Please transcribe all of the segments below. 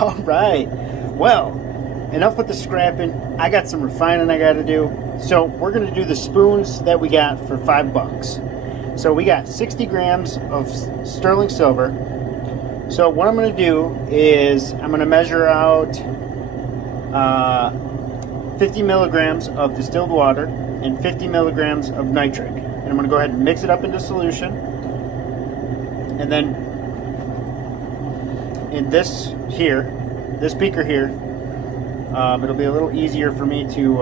All right. Well, enough with the scrapping. I got some refining I got to do. So we're going to do the spoons that we got for $5. So we got 60 grams of sterling silver. So what I'm going to do is I'm going to measure out 50 milligrams of distilled water and 50 milligrams of nitric. And I'm going to go ahead and mix it up into solution. And then in this beaker here, it'll be a little easier for me to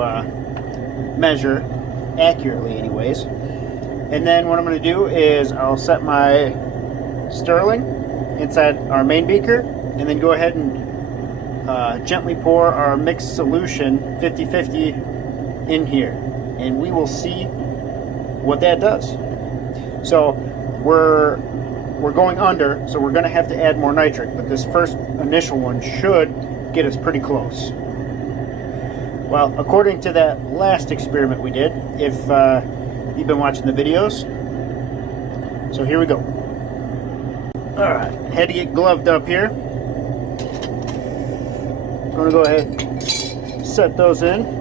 measure accurately anyways. And then what I'm going to do is I'll set my sterling inside our main beaker and then go ahead and gently pour our mixed solution 50-50 in here, and we will see what that does. So we're going under, so we're going to have to add more nitric, but this first initial one should get us pretty close. Well, according to that last experiment we did, if you've been watching the videos. So here we go. Alright, had to get gloved up here. I'm going to go ahead and set those in.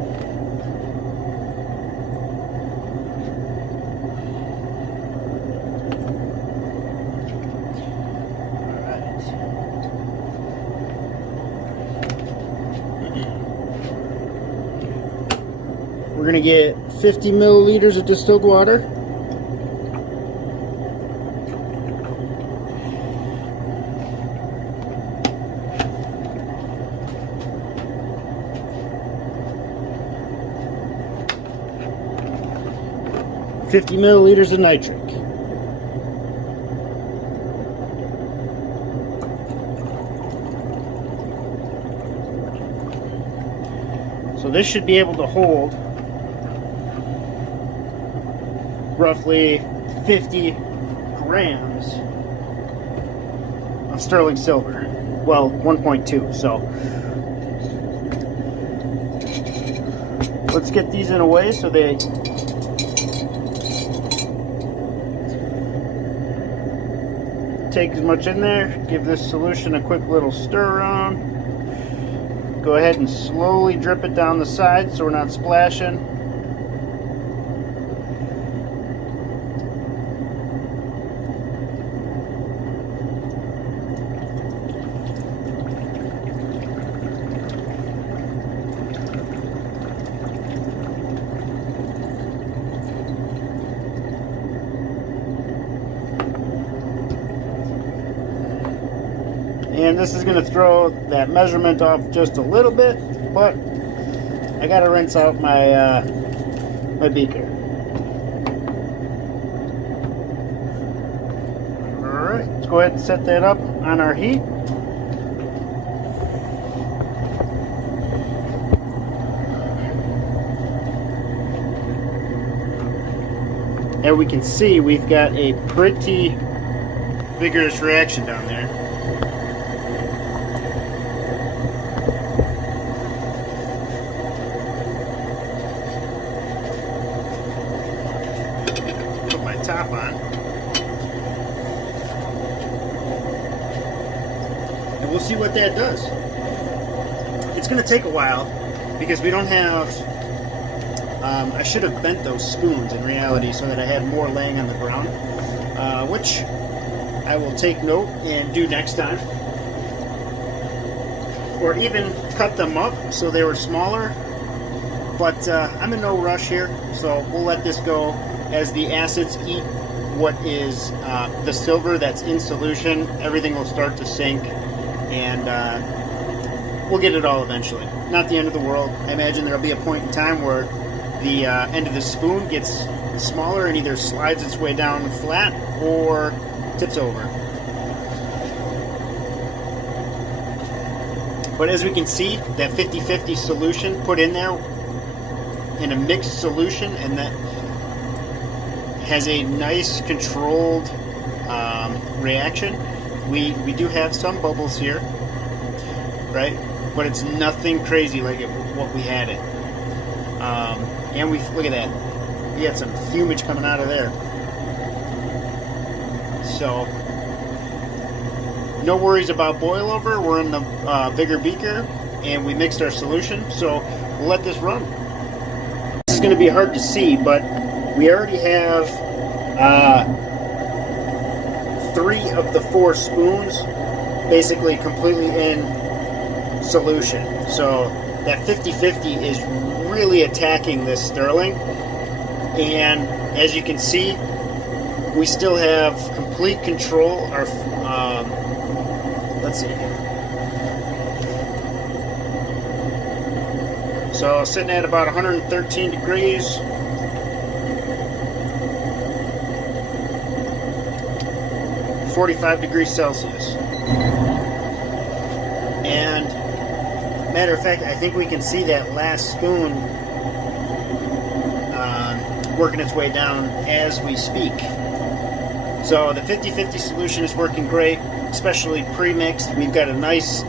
We're going to get 50 milliliters of distilled water. $50 milliliters of nitric. So this should be able to hold roughly 50 grams of sterling silver. Well, 1.2. So let's get these in a way so they take as much in there. Give this solution a quick little stir around. Go ahead and slowly drip it down the side so we're not splashing. And this is going to throw that measurement off just a little bit, but I got to rinse out my my beaker. Alright, let's go ahead and set that up on our heat. And we can see we've got a pretty vigorous reaction down there. Top on, and we'll see what that does. It's going to take a while because we don't have I should have bent those spoons in reality so that I had more laying on the ground, which I will take note and do next time, or even cut them up so they were smaller, but I'm in no rush here, so we'll let this go. As the acids eat what is the silver that's in solution, everything will start to sink, and we'll get it all eventually. Not the end of the world. I imagine there'll be a point in time where the end of the spoon gets smaller and either slides its way down flat or tips over. But as we can see, that 50-50 solution put in there in a mixed solution, and that has a nice controlled reaction. We do have some bubbles here, right? But it's nothing crazy like what we had it. And we look at that. We got some fumage coming out of there. So no worries about boil over. We're in the bigger beaker, and we mixed our solution, so we'll let this run. This is going to be hard to see, but we already have 3 of the 4 spoons basically completely in solution. So that 50-50 is really attacking this sterling, and as you can see, we still have complete control. Our let's see. So sitting at about 113 degrees. (45°C). And matter of fact, I think we can see that last spoon working its way down as we speak. So the 50-50 solution is working great, especially pre-mixed. We've got a nice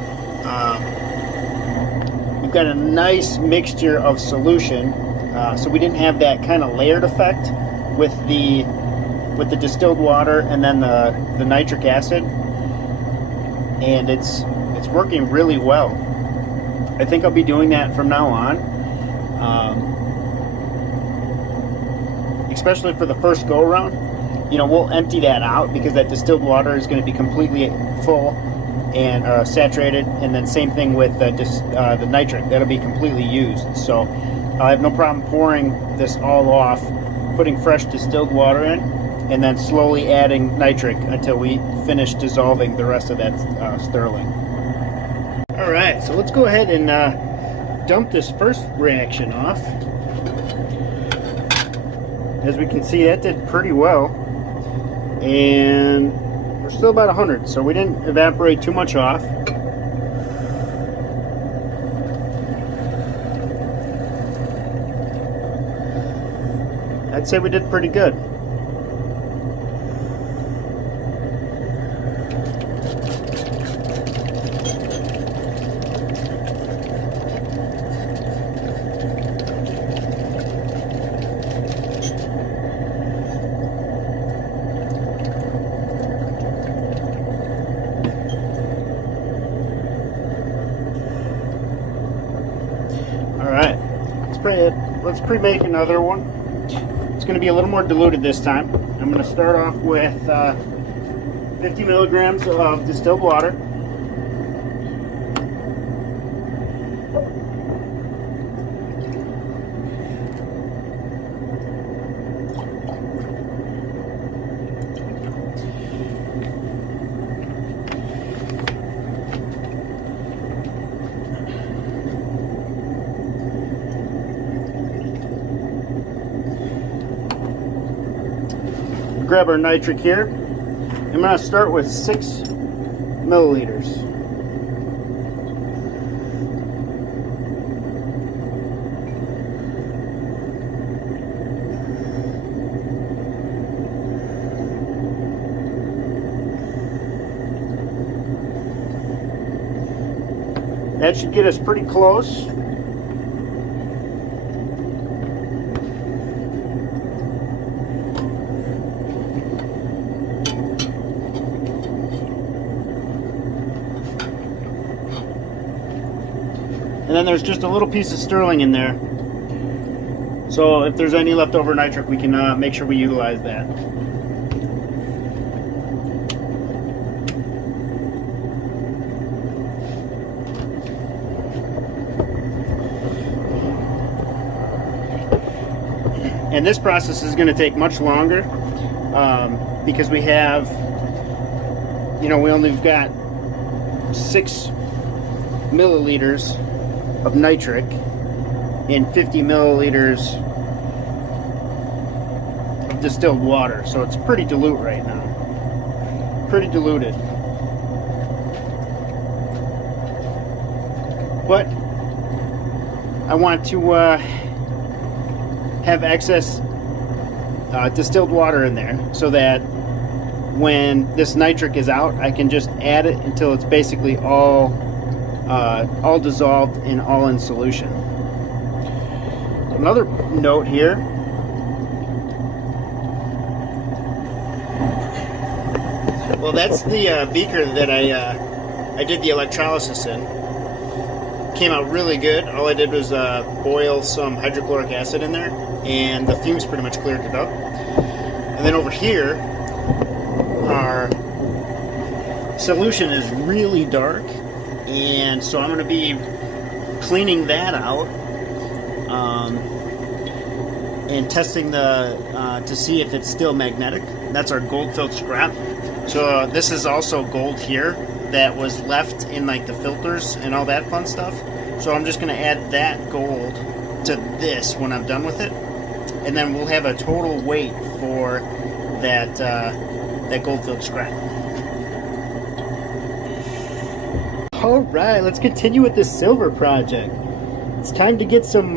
mixture of solution, so we didn't have that kind of layered effect with the distilled water and then the nitric acid, and it's working really well. I think I'll be doing that from now on, especially for the first go around. We'll empty that out because that distilled water is going to be completely full and saturated, and then same thing with the nitric. That'll be completely used. So I have no problem pouring this all off, putting fresh distilled water in, and then slowly adding nitric until we finish dissolving the rest of that sterling. Alright, so let's go ahead and dump this first reaction off. As we can see, that did pretty well, and we're still about 100, so we didn't evaporate too much off. I'd say we did pretty good. Alright, let's pre-make another one. It's going to be a little more diluted this time. I'm going to start off with 50 milligrams of distilled water. Grab our nitric here. I'm going to start with 6 milliliters. That should get us pretty close. And then there's just a little piece of sterling in there. So if there's any leftover nitric, we can make sure we utilize that. And this process is going to take much longer because we have, we only got 6 milliliters of nitric in 50 milliliters of distilled water, so it's pretty dilute right now, pretty diluted. But I want to have excess distilled water in there so that when this nitric is out, I can just add it until it's basically all dissolved and all in solution. Another note here, Well, that's the beaker that I did the electrolysis in. Came out really good. All I did was boil some hydrochloric acid in there, and the fumes pretty much cleared it up. And then over here, our solution is really dark, and so I'm going to be cleaning that out and testing to see if it's still magnetic. That's our gold filled scrap. So this is also gold here that was left in like the filters and all that fun stuff. So I'm just going to add that gold to this when I'm done with it, and then we'll have a total weight for that gold filled scrap. All right, let's continue with this silver project. It's time to get some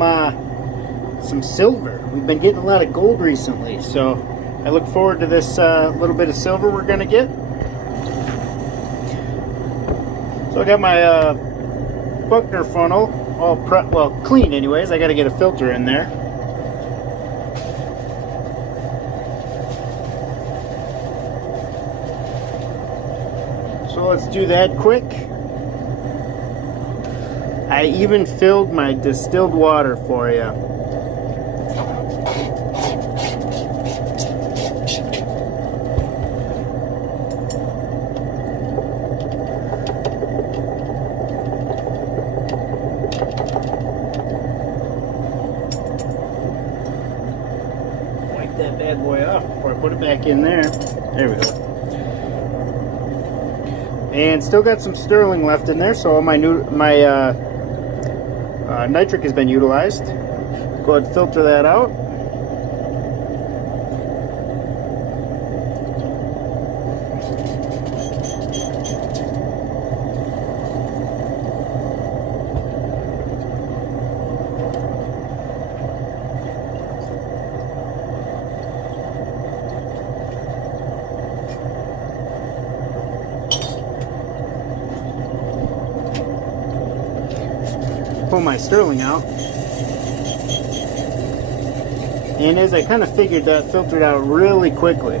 silver. We've been getting a lot of gold recently, so I look forward to this little bit of silver we're going to get. So I got my Buckner funnel all clean anyways. I got to get a filter in there. So let's do that quick. I even filled my distilled water for you. Wipe that bad boy off before I put it back in there. There we go. And still got some sterling left in there, so all my nitric has been utilized. Go ahead and filter that out. Pull my sterling out, and as I kind of figured, that filtered out really quickly.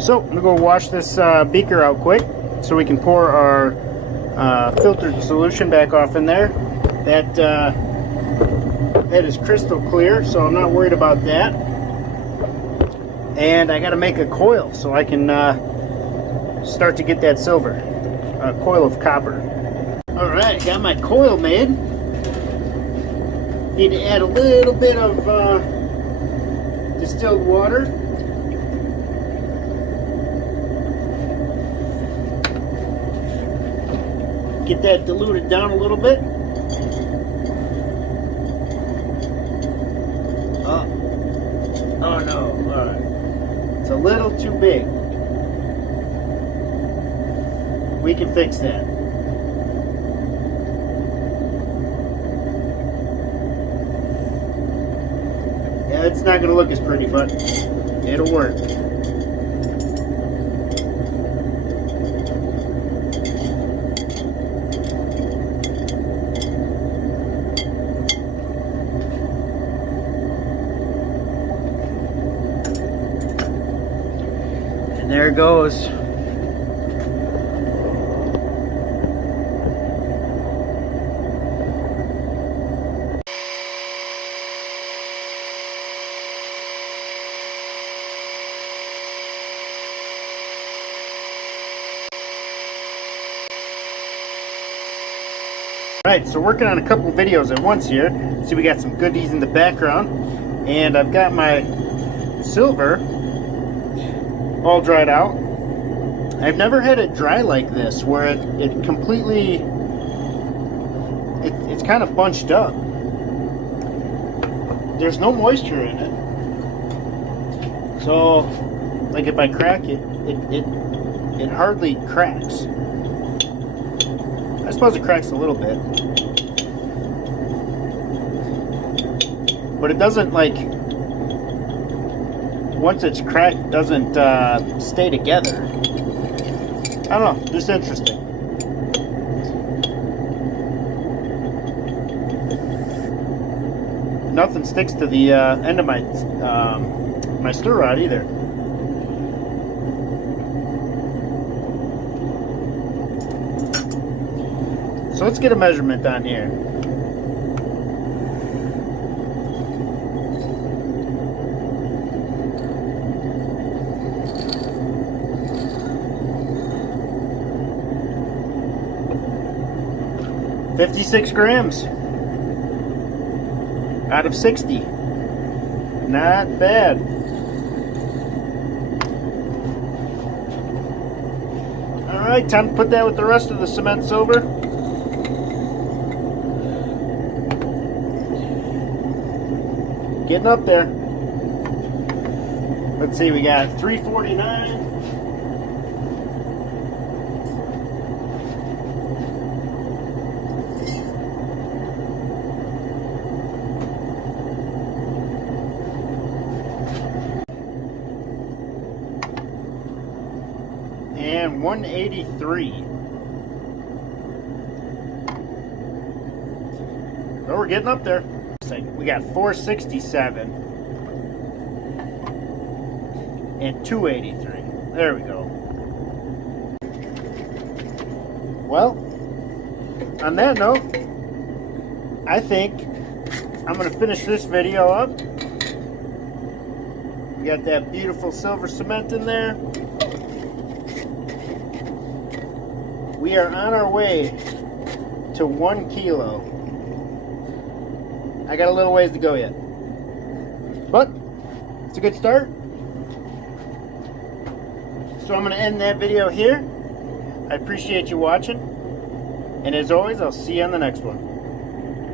So I'm gonna go wash this beaker out quick so we can pour our filtered solution back off in there. That is crystal clear, so I'm not worried about that. And I got to make a coil so I can start to get that silver, a coil of copper. All right, got my coil made. Need to add a little bit of distilled water. Get that diluted down a little bit. Oh no, all right. It's a little too big. We can fix that. Yeah, it's not going to look as pretty, but it'll work. And there it goes. Alright, so working on a couple videos at once here. See, we got some goodies in the background, and I've got my silver all dried out. I've never had it dry like this, where it completely, it's kind of bunched up. There's no moisture in it. So, like if I crack it, it hardly cracks. I suppose it cracks a little bit, but it doesn't, like, once it's cracked, it doesn't stay together. I don't know, just interesting. nothing sticks to the end of my my stir rod either. So let's get a measurement on here. $56 grams out of 60. Not bad. Alright, time to put that with the rest of the cement silver. Getting up there. Let's see, we got 349. And 183. So we're getting up there. We got 467 and 283. There we go. Well, on that note, I think I'm going to finish this video up. We got that beautiful silver cement in there. We are on our way to 1 kilo. I got a little ways to go yet, but it's a good start. So I'm going to end that video here. I appreciate you watching, and as always, I'll see you on the next one.